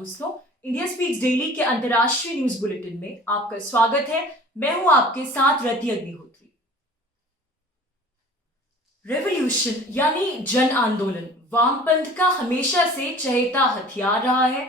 दोस्तों, India speaks daily के अंतर्राष्ट्रीय न्यूज बुलेटिन में आपका स्वागत है। मैं हूं आपके साथ रति अग्निहोत्री। रेवोल्यूशन यानी जन आंदोलन वामपंथ का हमेशा से चहेता हथियार रहा है,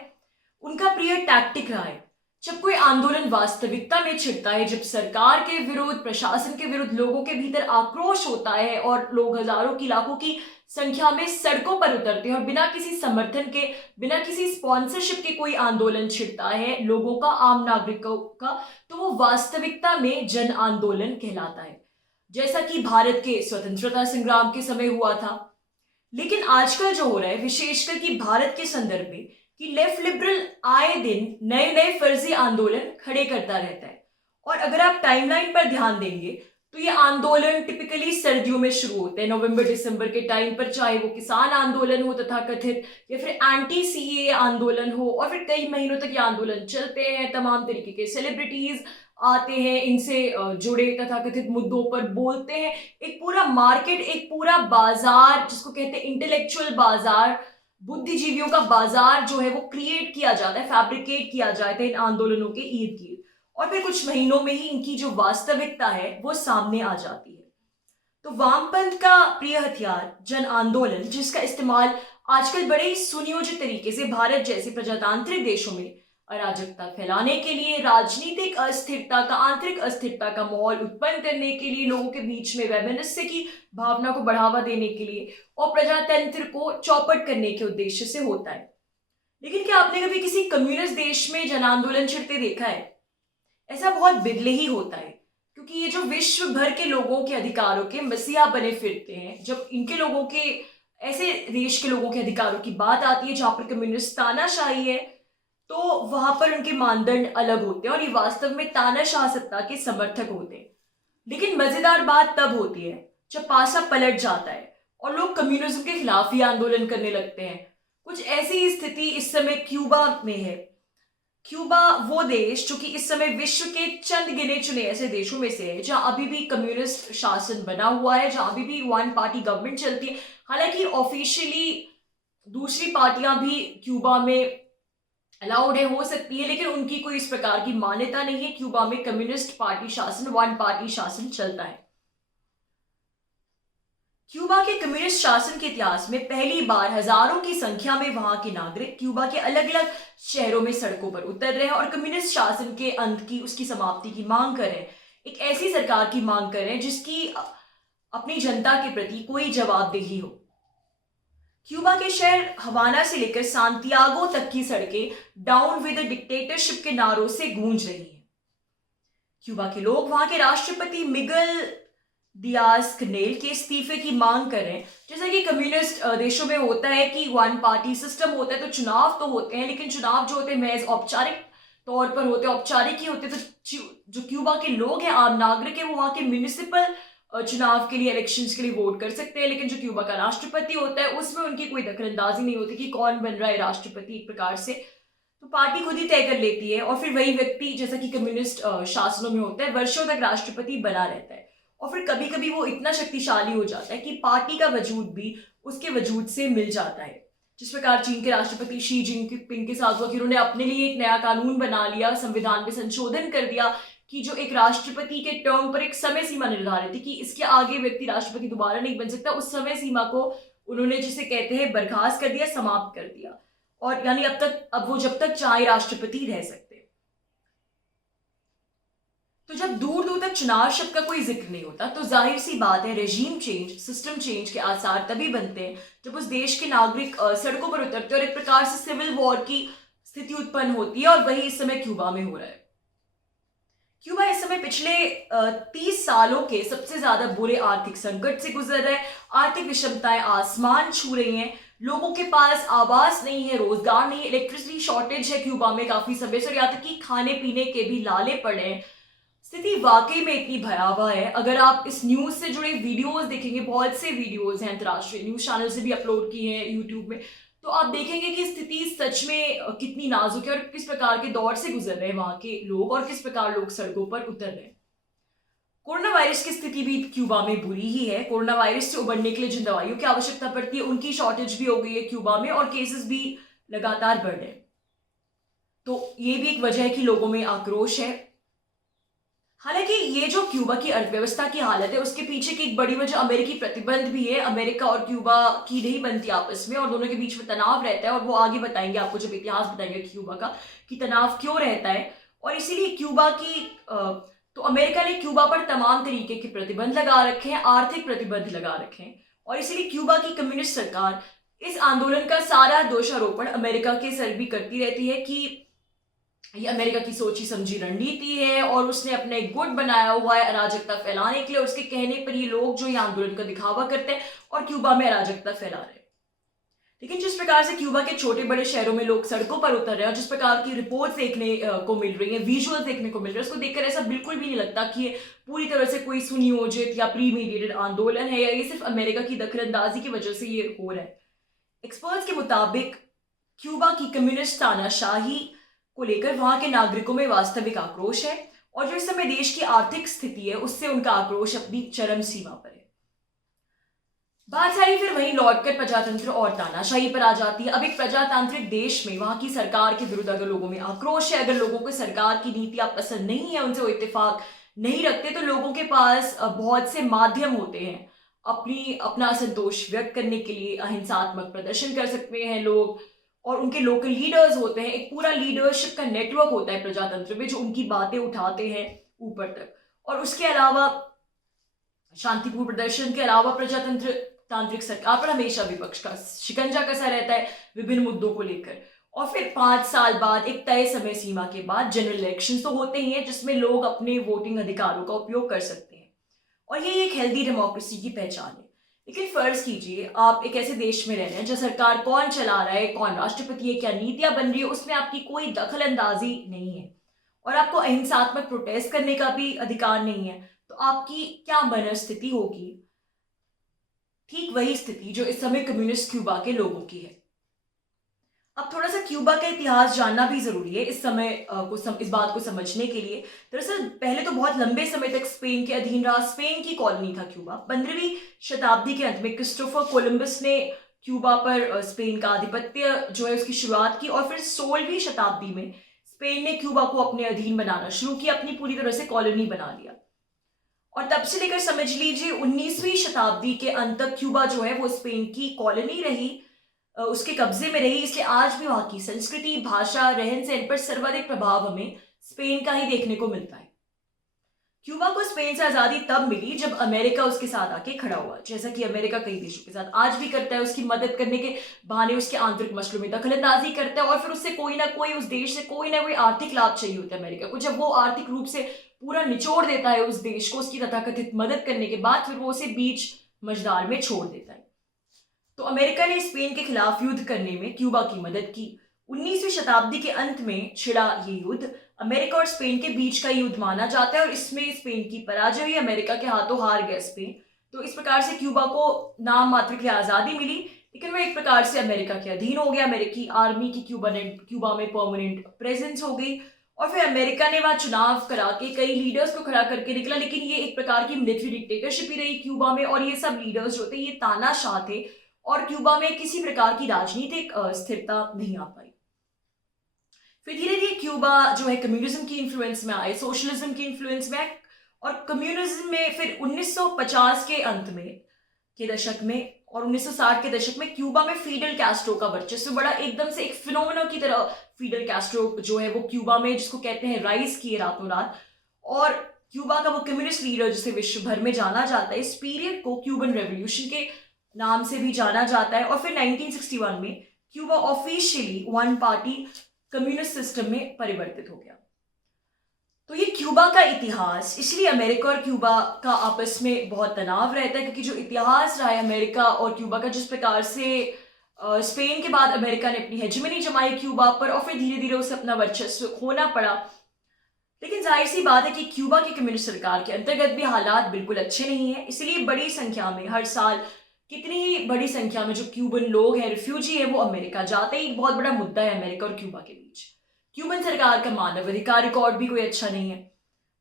उनका प्रिय टैक्टिक रहा है। जब कोई आंदोलन वास्तविकता में छिड़ता है, जब सरकार के विरुद्ध, प्रशासन के विरुद्ध लोगों के भीतर आक्रोश होता है और लोग हजारों की, लाखों की संख्या में सड़कों पर उतरते हैं और बिना किसी समर्थन के, बिना किसी स्पॉन्सरशिप के कोई आंदोलन छिड़ता है लोगों का, आम नागरिकों का, तो वो वास्तविकता में जन आंदोलन कहलाता है, जैसा कि भारत के स्वतंत्रता संग्राम के समय हुआ था। लेकिन आजकल जो हो रहा है, विशेषकर कि भारत के संदर्भ में, कि लेफ्ट लिबरल आए दिन नए नए फर्जी आंदोलन खड़े करता रहता है। और अगर आप टाइमलाइन पर ध्यान देंगे तो ये आंदोलन टिपिकली सर्दियों में शुरू होते हैं, नवंबर दिसंबर के टाइम पर, चाहे वो किसान आंदोलन हो तथा कथित, या फिर एंटी सीए आंदोलन हो, और फिर कई महीनों तक ये आंदोलन चलते हैं। तमाम तरीके के सेलिब्रिटीज आते हैं, इनसे जुड़े तथा कथित मुद्दों पर बोलते हैं। एक पूरा मार्केट, एक पूरा बाजार, जिसको कहते हैं इंटेलेक्चुअल बाजार, बुद्धिजीवियों का बाजार जो है वो क्रिएट किया जाता है, फैब्रिकेट किया जाता है इन आंदोलनों के इर्द गिर्द। और फिर कुछ महीनों में ही इनकी जो वास्तविकता है वो सामने आ जाती है। तो वामपंथ का प्रिय हथियार जन आंदोलन, जिसका इस्तेमाल आजकल बड़े ही सुनियोजित तरीके से भारत जैसे प्रजातांत्रिक देशों में अराजकता फैलाने के लिए, राजनीतिक अस्थिरता का, आंतरिक अस्थिरता का माहौल उत्पन्न करने के लिए, लोगों के बीच में वैमनस्य की भावना को बढ़ावा देने के लिए और प्रजातंत्र को चौपट करने के उद्देश्य से होता है। लेकिन क्या आपने कभी किसी कम्युनिस्ट देश में जन आंदोलन छिड़ते देखा है? ऐसा बहुत बिरले ही होता है, क्योंकि ये जो विश्व भर के लोगों के अधिकारों के मसीहा बने फिरते हैं, जब इनके लोगों के, ऐसे देश के लोगों के अधिकारों की बात आती है जहां पर कम्युनिस्ट तानाशाही है, तो वहां पर उनके मानदंड अलग होते हैं और ये वास्तव में तानाशाह सत्ता के समर्थक होते हैं। लेकिन मजेदार बात तब होती है जब पासा पलट जाता है और लोग कम्युनिज्म के खिलाफ ही आंदोलन करने लगते हैं। कुछ ऐसी स्थिति इस समय क्यूबा में है। क्यूबा वो देश जो कि इस समय विश्व के चंद गिने चुने ऐसे देशों में से है जहां अभी भी कम्युनिस्ट शासन बना हुआ है, जहां अभी भी वन पार्टी गवर्नमेंट चलती है। हालांकि ऑफिशियली दूसरी पार्टियां भी क्यूबा में अलाउड है, हो सकती है, लेकिन उनकी कोई इस प्रकार की मान्यता नहीं है। क्यूबा में कम्युनिस्ट पार्टी शासन, वन पार्टी शासन चलता है। क्यूबा के कम्युनिस्ट शासन के इतिहास में पहली बार हजारों की संख्या में वहां के नागरिक क्यूबा के अलग अलग शहरों में सड़कों पर उतर रहे हैं और कम्युनिस्ट शासन के अंत की, उसकी समाप्ति की मांग कर रहे हैं। एक ऐसी सरकार की मांग कर रहे हैं जिसकी अपनी जनता के प्रति कोई जवाबदेही हो। क्यूबा के शहर हवाना से लेकर सांतियागो तक की सड़कें डाउन विद द डिक्टेटरशिप के नारों से गूंज रही हैं। क्यूबा के लोग वहां के राष्ट्रपति मिगल दियाज कनेल के इस्तीफे की मांग कर रहे हैं। जैसा कि कम्युनिस्ट देशों में होता है कि वन पार्टी सिस्टम होता है, तो चुनाव तो होते हैं, लेकिन चुनाव जो होते हैं महज औपचारिक तौर पर होते हैं, औपचारिक ही होते हैं। तो जो क्यूबा के लोग हैं, आम नागरिक है, वो वहां के म्यूनिसिपल चुनाव के लिए, इलेक्शंस के लिए वोट कर सकते हैं। लेकिन जो क्यूबा का राष्ट्रपति होता है उसमें उनकी कोई दखलंदाजी नहीं होती कि कौन बन रहा है राष्ट्रपति। एक प्रकार से तो पार्टी खुद ही तय कर लेती है और फिर वही व्यक्ति, जैसा कि कम्युनिस्ट शासनों में होता है, वर्षों तक राष्ट्रपति बना रहता है। और फिर कभी कभी वो इतना शक्तिशाली हो जाता है कि पार्टी का वजूद भी उसके वजूद से मिल जाता है। जिस प्रकार चीन के राष्ट्रपति शी जिनपिंग के साथ हुआ कि उन्होंने अपने लिए एक नया कानून बना लिया, संविधान में संशोधन कर दिया कि जो एक राष्ट्रपति के टर्म पर एक समय सीमा निर्धारित थी कि इसके आगे व्यक्ति राष्ट्रपति दोबारा नहीं बन सकता, उस समय सीमा को उन्होंने, जिसे कहते हैं, बर्खास्त कर दिया, समाप्त कर दिया। और यानी अब वो जब तक चाहे राष्ट्रपति रह सकते। तो जब दूर दूर तक चुनाव शब्द का कोई जिक्र नहीं होता, तो जाहिर सी बात है रेजीम चेंज, सिस्टम चेंज के आसार तभी बनते हैं जब उस देश के नागरिक सड़कों पर उतरते हैं और एक प्रकार से सिविल वॉर की स्थिति उत्पन्न होती है। और वही इस समय क्यूबा में हो रहा है। क्यूबा इस समय पिछले 30 सालों के सबसे ज्यादा बुरे आर्थिक संकट से गुजर रहा है। आर्थिक विषमताएं आसमान छू रही हैं, लोगों के पास आवास नहीं है, रोजगार नहीं है, इलेक्ट्रिसिटी शॉर्टेज है क्यूबा में काफी समय से, यहाँ तक कि खाने पीने के भी लाले पड़े हैं। स्थिति वाकई में इतनी भयावह है। अगर आप इस न्यूज से जुड़े वीडियोस देखेंगे, बहुत से वीडियोस हैं अंतर्राष्ट्रीय न्यूज चैनल से भी अपलोड किए हैं यूट्यूब में, तो आप देखेंगे कि स्थिति सच में कितनी नाजुक है और किस प्रकार के दौर से गुजर रहे हैं वहां के लोग और किस प्रकार लोग सड़कों पर उतर रहे हैं। कोरोना वायरस की स्थिति भी क्यूबा में बुरी ही है। कोरोना वायरस से उबरने के लिए जिन दवाइयों की आवश्यकता पड़ती है, उनकी शॉर्टेज भी हो गई है क्यूबा में और केसेस भी लगातार बढ़ रहे हैं। तो ये भी एक वजह है कि लोगों में आक्रोश है। हालांकि ये जो क्यूबा की अर्थव्यवस्था की हालत है उसके पीछे की एक बड़ी वजह अमेरिकी प्रतिबंध भी है। अमेरिका और क्यूबा की नहीं बनती आपस में और दोनों के बीच में तनाव रहता है, और वो आगे बताएंगे आपको जब इतिहास बताएंगे क्यूबा का कि तनाव क्यों रहता है। और इसीलिए क्यूबा की तो अमेरिका ने क्यूबा पर तमाम तरीके के प्रतिबंध लगा रखे हैं, आर्थिक प्रतिबंध लगा रखे हैं, और इसीलिए क्यूबा की कम्युनिस्ट सरकार इस आंदोलन का सारा दोषारोपण अमेरिका के सर भी करती रहती है कि ये अमेरिका की सोची समझी रणनीति है और उसने अपने एक गुट बनाया हुआ है अराजकता फैलाने के लिए। उसके कहने पर ये लोग जो ये आंदोलन का दिखावा करते हैं और क्यूबा में अराजकता फैला रहे हैं। लेकिन जिस प्रकार से क्यूबा के छोटे बड़े शहरों में लोग सड़कों पर उतर रहे हैं और जिस प्रकार की रिपोर्ट्स देखने को मिल रही है, विजुअल्स देखने को मिल रहे हैं, उसको देखकर ऐसा बिल्कुल भी नहीं लगता कि ये पूरी तरह से कोई सुनियोजित या प्रीमेडिटेड आंदोलन है या ये सिर्फ अमेरिका की दखलंदाजी की वजह से ये हो रहा है। एक्सपर्ट्स के मुताबिक क्यूबा की कम्युनिस्ट तानाशाही को लेकर वहां के नागरिकों में वास्तविक आक्रोश है, और जो इस समय देश की आर्थिक स्थिति है उससे उनका आक्रोश अपनी चरम सीमा पर है। बात सारी फिर वहीं लौटकर प्रजातंत्र और तानाशाही पर आ जाती है। अब एक प्रजातांत्रिक देश में वहां की सरकार के विरुद्ध अगर लोगों में आक्रोश है, अगर लोगों को सरकार की नीतियां पसंद नहीं है, उनसे वो इत्तेफाक नहीं रखते, तो लोगों के पास बहुत से माध्यम होते हैं अपना असंतोष व्यक्त करने के लिए। अहिंसात्मक प्रदर्शन कर सकते हैं लोग, और उनके लोकल लीडर्स होते हैं, एक पूरा लीडरशिप का नेटवर्क होता है प्रजातंत्र में जो उनकी बातें उठाते हैं ऊपर तक। और उसके अलावा शांतिपूर्ण प्रदर्शन के अलावा प्रजातंत्र तांत्रिक सरकार पर हमेशा विपक्ष का शिकंजा कसा रहता है विभिन्न मुद्दों को लेकर। और फिर 5 साल बाद एक तय समय सीमा के बाद जनरल इलेक्शन तो होते ही हैं जिसमें लोग अपने वोटिंग अधिकारों का उपयोग कर सकते हैं, और ये एक हेल्दी डेमोक्रेसी की पहचान है। लेकिन फर्ज कीजिए आप एक ऐसे देश में रह रहे हैं जहाँ सरकार कौन चला रहा है, कौन राष्ट्रपति है, क्या नीतियां बन रही है, उसमें आपकी कोई दखल अंदाजी नहीं है और आपको अहिंसात्मक प्रोटेस्ट करने का भी अधिकार नहीं है, तो आपकी क्या मनस्थिति होगी? ठीक वही स्थिति जो इस समय कम्युनिस्ट क्यूबा के लोगों की है। अब थोड़ा सा क्यूबा का इतिहास जानना भी जरूरी है इस समय इस बात को समझने के लिए। दरअसल पहले तो बहुत लंबे समय तक स्पेन के अधीन रहा, स्पेन की कॉलोनी था क्यूबा। 15वीं शताब्दी के अंत में क्रिस्टोफर कोलंबस ने क्यूबा पर स्पेन का आधिपत्य जो है उसकी शुरुआत की, और फिर 16वीं शताब्दी में स्पेन ने क्यूबा को अपने अधीन बनाना शुरू किया, अपनी पूरी तरह से कॉलोनी बना लिया। और तब से लेकर समझ लीजिए 19वीं शताब्दी के अंत तक क्यूबा जो है वो स्पेन की कॉलोनी रही, उसके कब्जे में रही। इसलिए आज भी वहां की संस्कृति, भाषा, रहन सहन पर सर्वाधिक प्रभाव हमें स्पेन का ही देखने को मिलता है। क्यूबा को स्पेन से आजादी तब मिली जब अमेरिका उसके साथ आके खड़ा हुआ, जैसा कि अमेरिका कई देशों के साथ आज भी करता है। उसकी मदद करने के बहाने उसके आंतरिक मसलों में दखलंदाजी करता है, और फिर उससे कोई ना कोई, उस देश से कोई ना कोई आर्थिक लाभ चाहिए होता है अमेरिका को। जब वो आर्थिक रूप से पूरा निचोड़ देता है उस देश को उसकी तथाकथित मदद करने के बाद, फिर वो उसे बीच मझधार में छोड़ देता है। तो अमेरिका ने स्पेन के खिलाफ युद्ध करने में क्यूबा की मदद की। 19वीं शताब्दी के अंत में छिड़ा ये युद्ध अमेरिका और स्पेन के बीच का युद्ध माना जाता है, और इसमें स्पेन की पराजय हुई, अमेरिका के हाथों हार गया स्पेन। तो इस प्रकार से क्यूबा को नाम मात्र की आजादी मिली, लेकिन वह एक प्रकार से अमेरिका के अधीन हो गया। अमेरिकी आर्मी की क्यूबा में परमानेंट प्रेजेंस हो गई, और फिर अमेरिका ने वहां चुनाव करा के कई लीडर्स को खड़ा करके निकला, लेकिन ये एक प्रकार की मिलिट्री डिक्टेटरशिप ही रही क्यूबा में। और ये सब लीडर्स जो थे ये तानाशाह थे, और क्यूबा में किसी प्रकार की राजनीतिक स्थिरता नहीं आ पाई। फिर धीरे धीरे क्यूबा जो है कम्युनिज्म की इन्फ्लुएंस में आए, सोशलिज्म की इन्फ्लुएंस में आए, और कम्युनिज्म में फिर 1950 के अंत में के दशक में और 1960 के दशक में क्यूबा में फिडेल कैस्ट्रो का वर्चस्व बड़ा, एकदम से एक फिनोमेना की तरह फिडेल कैस्ट्रो जो है वो क्यूबा में, जिसको कहते हैं राइज किए रातों रात। और क्यूबा का वो कम्युनिस्ट लीडर जिसे विश्व भर में जाना जाता है, इस पीरियड को क्यूबन रेवोल्यूशन के नाम से भी जाना जाता है। और फिर 1961 में Cuba officially one party communist system में परिवर्तित हो गया। तो ये क्यूबा का इतिहास, इसलिए अमेरिका और क्यूबा का आपस में बहुत तनाव रहता है, क्योंकि जो इतिहास रहा है अमेरिका और क्यूबा का, जिस प्रकार से स्पेन के बाद अमेरिका ने अपनी हेजेमनी जमाई क्यूबा पर, और फिर धीरे धीरे उसे अपना वर्चस्व खोना पड़ा। लेकिन जाहिर सी बात है कि क्यूबा की कम्युनिस्ट सरकार के अंतर्गत भी हालात बिल्कुल अच्छे नहीं है। इसलिए बड़ी संख्या में, हर साल कितनी ही बड़ी संख्या में जो क्यूबन लोग हैं, रिफ्यूजी है, वो अमेरिका जाते ही। एक बहुत बड़ा मुद्दा है अमेरिका और क्यूबा के बीच। क्यूबन सरकार का मानव अधिकार रिकॉर्ड भी कोई अच्छा नहीं है।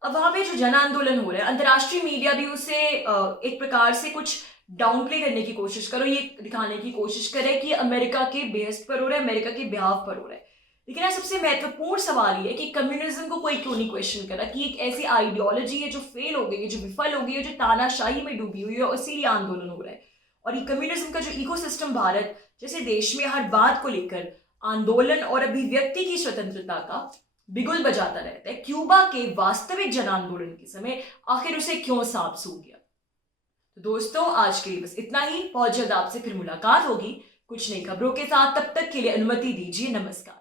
अब वहां पे जो जन आंदोलन हो रहा है, अंतर्राष्ट्रीय मीडिया भी उसे एक प्रकार से कुछ डाउन प्ले करने की कोशिश करो, ये दिखाने की कोशिश करे कि अमेरिका के बेहस्त पर हो रहा है, अमेरिका के बिहाफ पर हो रहा है। लेकिन यहाँ सबसे महत्वपूर्ण सवाल ये है कि कम्युनिज्म को कोई क्यों नहीं क्वेश्चन करा कि एक ऐसी आइडियोलॉजी है जो फेल हो गई है, जो विफल हो गई है, जो तानाशाही में डूबी हुई है और इसीलिए आंदोलन हो रहा है। और ये कम्युनिज्म का जो इकोसिस्टम भारत जैसे देश में हर बात को लेकर आंदोलन और अभिव्यक्ति की स्वतंत्रता का बिगुल बजाता रहता है, क्यूबा के वास्तविक जन आंदोलन के समय आखिर उसे क्यों सांप सूख गया। तो दोस्तों, आज के लिए बस इतना ही। बहुत जल्द आपसे फिर मुलाकात होगी कुछ नई खबरों के साथ। तब तक के लिए अनुमति दीजिए। नमस्कार।